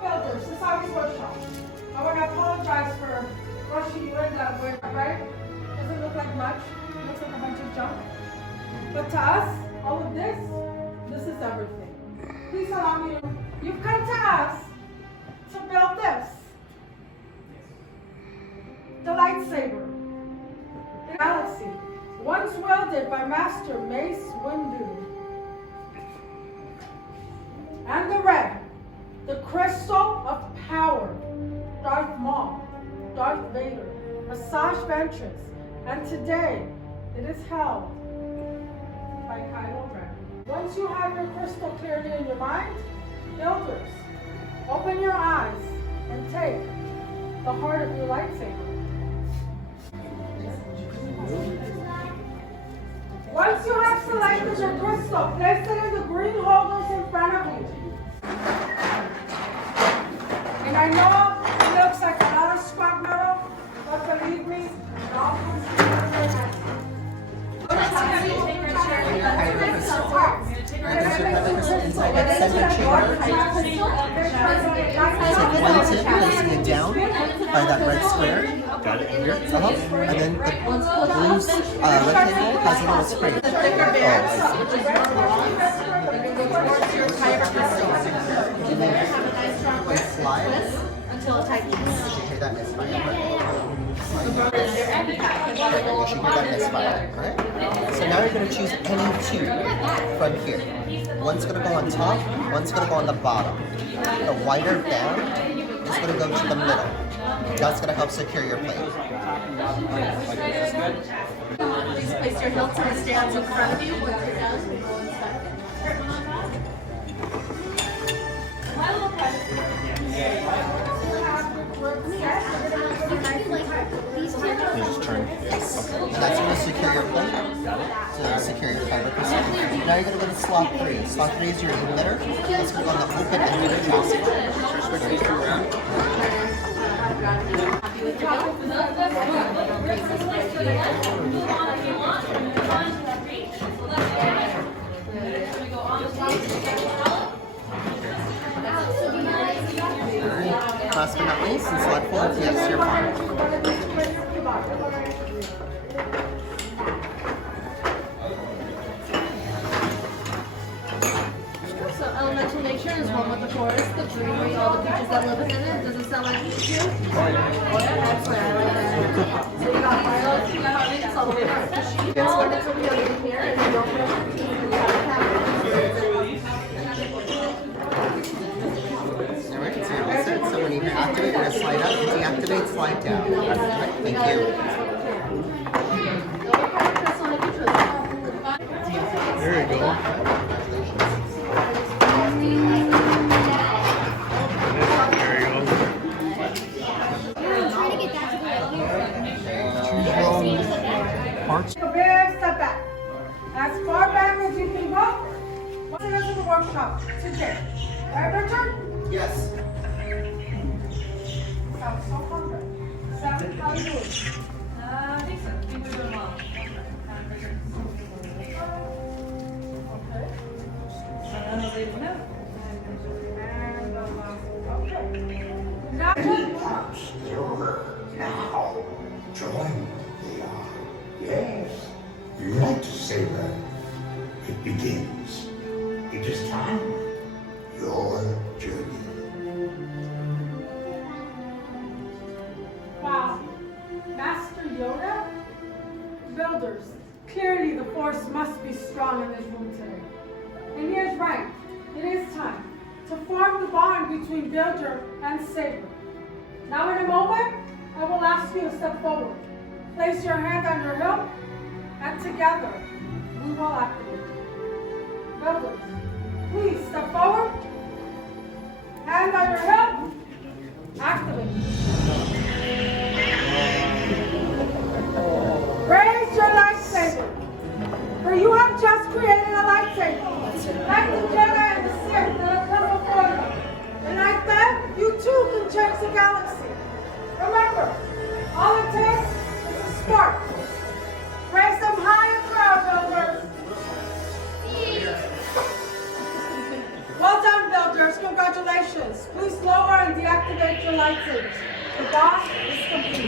Builders, this Hobby's Workshop. I want to apologize for rushing you in that way, right? Doesn't look like much. It looks like a bunch of junk. But to us, all of this is everything. Please allow me to, you've come to us to build this. The lightsaber. The galaxy. Once wielded by Master Mace Windu. And the red. The crystal of power. Darth Maul. Darth Vader. Asajj Ventress. And today, it is held by Kylo Ren. Once you have your crystal clearly in your mind, builders, open your eyes and take the heart of your lightsaber. Once you have selected your crystal, place it in the green holders in front of you. And I know it looks like a lot of scrap metal, but believe me, it all comes together. One tip, placing it down by that red square. Got it here. And then the blue rectangle has a little spring. And slide until it tightens. You should hear that misfire. You should hear that misfire. Alright? So now you're going to choose any two from here. One's going to go on top, one's going to go on the bottom. The wider band is going to go to the middle. That's going to help secure your plate. Please place your hilts in the stands in front of you. Once you're done, we will inspect it. You just turn. That's going to secure your plate. To secure your fiber crystal. Now you're going to go to slot 3. Slot 3 is your emitter. That's going to go on the open end of the chassis. Switch these two around. Last but not least, in slot 4, yes, you're fine. So elemental nature is one with the forest, the greenery, all the creatures that live within it. Does it sound like you too? That's what I like. So you got pilots, you got harmonies all the way around the sheet. Elements will be over here, and then you open up the key and you got a cabinet. Alright, so you're all set. So when you activate, you're going to slide up, deactivate, slide down. Alright, thank you. There you go. Parts. A big step back. As far back as you can go. What's the rest of the workshop today? Right, Richard? Yes. Sounds so hungry. Sam, how are you doing? I think so. I think we're doing well. Okay. I'm gonna leave them out. And okay. Now, Now, join me. Yes, lightsaber. It begins. It is time. Your journey. wow. Master Yoda? Builders, clearly the force must be strong in this room today. And he is right. It is time to form the bond between Builder and Saber. Now in a moment, I will ask you to step forward. Place your hand on your hip, and together, we will activate. Builders, please step forward. Hand on your hip, activate. Raise your lightsaber, for you have just created a lightsaber, like the Jedi and the Sith that have come before you. And I bet you too can change the galaxy. Remember, all it takes is a spark. Raise them high and proud, builders. activate your lightsabers. The dot is complete.